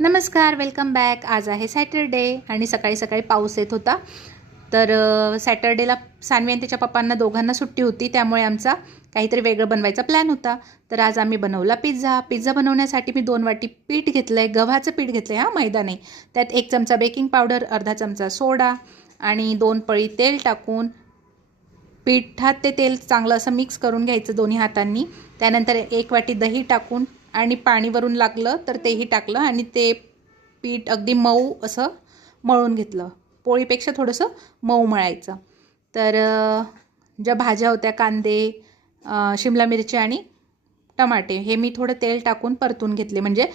नमस्कार, welcome back. आज आहे सॅटरडे आणि सकाळी सकाळी पाऊस येत होता। तर सॅटरडेला सानवी आणि तिच्या पप्पांना दोघांना सुट्टी होती, त्यामुळे आमचा काहीतरी वेगळं बनवायचा प्लॅन होता। तर आज आम्ही बनवला पिझ्झा बनवण्यासाठी मी 2 वाटी पीठ घेतलंय, गव्हाचं पीठ घेतलंय, मैदा नाही। त्यात 1 चमचा बेकिंग पावडर, अर्धा चमचा सोडा आणि 2 पळी तेल टाकून पिठात ते तेल चांगलं असं मिक्स करून घ्यायचं दोन्ही हातांनी। त्यानंतर 1 वाटी दही टाकून आणि पाणी वरून लागलं तर तेही टाकलं आणि ते पीठ अगदी मऊ असं मळून घेतलं। पोळीपेक्षा थोडंसं मऊ मळायचं। तर ज्या भाज्या होत्या कांदे, शिमला मिरची आणि टमाटे हे मी थोडं तेल टाकून परतून घेतले, म्हणजे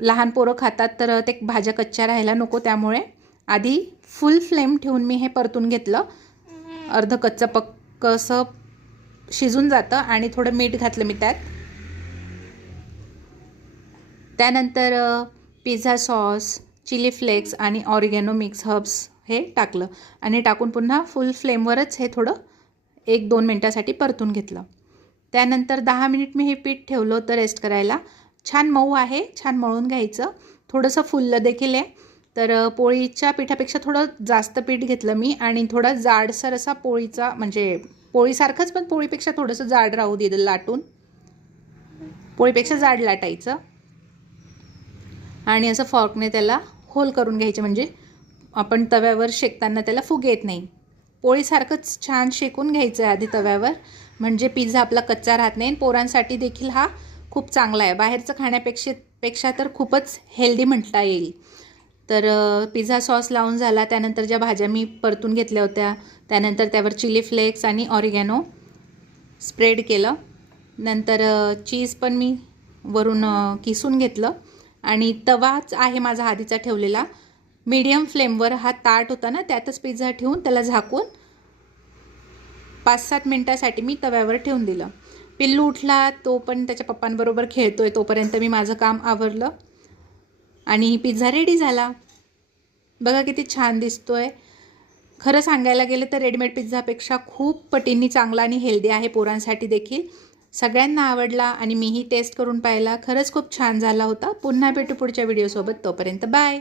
लहान पोरं खातात तर ते भाज्या कच्च्या राहायला नको, त्यामुळे आधी फुल फ्लेम ठेवून मी हे परतून घेतलं। अर्ध कच्चं पक्क असं शिजून जातं आणि थोडं मीठ घातलं मी त्यात। त्यानंतर पिझ्झा सॉस, चिली फ्लेक्स आणि ऑरिगॅनो मिक्स हर्ब्स हे टाकलं आणि टाकून पुन्हा फुल फ्लेमवरच हे थोडं 1-2 मिनिटासाठी परतून घेतलं। त्यानंतर 10 मिनिट मी हे पीठ ठेवलं होतं रेस्ट करायला। छान मऊ आहे, छान मळून घ्यायचं। थोडंसं फुललं देखील आहे, तर पोळीच्या पिठापेक्षा थोडं जास्त पीठ घेतलं मी आणि थोडा जाडसर असा पोळीचा, म्हणजे पोळीसारखंच पण पोळीपेक्षा थोडंसं जाड राहू दिलं लाटून। पोळीपेक्षा जाड लाटायचं आणि असं फॉर्कने त्याला होल करून घ्यायचे, म्हणजे आपण तव्यावर शेकताना त्याला फुग येत नाही। पोळीसारखंच छान शेकून घ्यायचं आधी तव्यावर, म्हणजे पिझ्झा आपला कच्चा राहत नाही। पोरांसाठी देखील हा खूप चांगला आहे, बाहेरचं खाण्यापेक्षा तर खूपच हेल्दी म्हणता येईल। तर पिझ्झा सॉस लावून झाला, त्यानंतर ज्या भाज्या मी परतून घेतल्या होत्या त्यानंतर त्यावर चिली फ्लेक्स आणि ऑरिगॅनो स्प्रेड केलं। नंतर चीज पण मी वरून किसून घेतलं आणि तवाच आहे माझा आधीचा ठेवलेला, मीडियम फ्लेमवर हा ताट होता ना, त्यातच पिझ्झा ठेवून त्याला झाकून 5-7 मिनिटासाठी मी तव्यावर ठेवून दिलं। पिल्लू उठला, तो पण त्याच्या पप्पांबरोबर खेळतोय, तोपर्यंत मी माझं काम आवरलं आणि पिझ्झा रेडी झाला। बघा किती छान दिसतोय। खरं सांगायला गेलं तर रेडीमेड पिझ्झापेक्षा खूप पटींनी चांगला आणि हेल्दी आहे पोरांसाठी देखील। सगळ्यांना आवडला आणि मीही टेस्ट करून पाहिला, खरंच खूप छान झाला होता। पुन्हा भेटू पुढच्या व्हिडिओसोबत, तोपर्यंत बाय।